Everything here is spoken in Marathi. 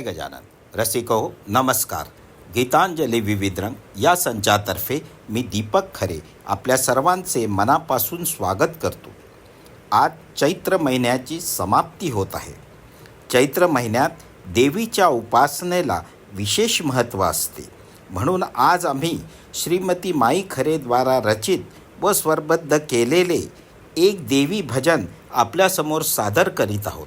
गजानन रसिको नमस्कार। गीतांजली विविध रंग या संचातर्फे मी दीपक खरे आपल्या सर्वांचे मनापासून स्वागत करतो. आज चैत्र महिन्याची समाप्ती होत आहे. चैत्र महिन्यात देवीच्या उपासनेला विशेष महत्त्व असते. म्हणून आज आम्ही श्रीमती माई खरेद्वारा रचित व स्वरबद्ध केलेले एक देवी भजन आपल्यासमोर सादर करीत आहोत.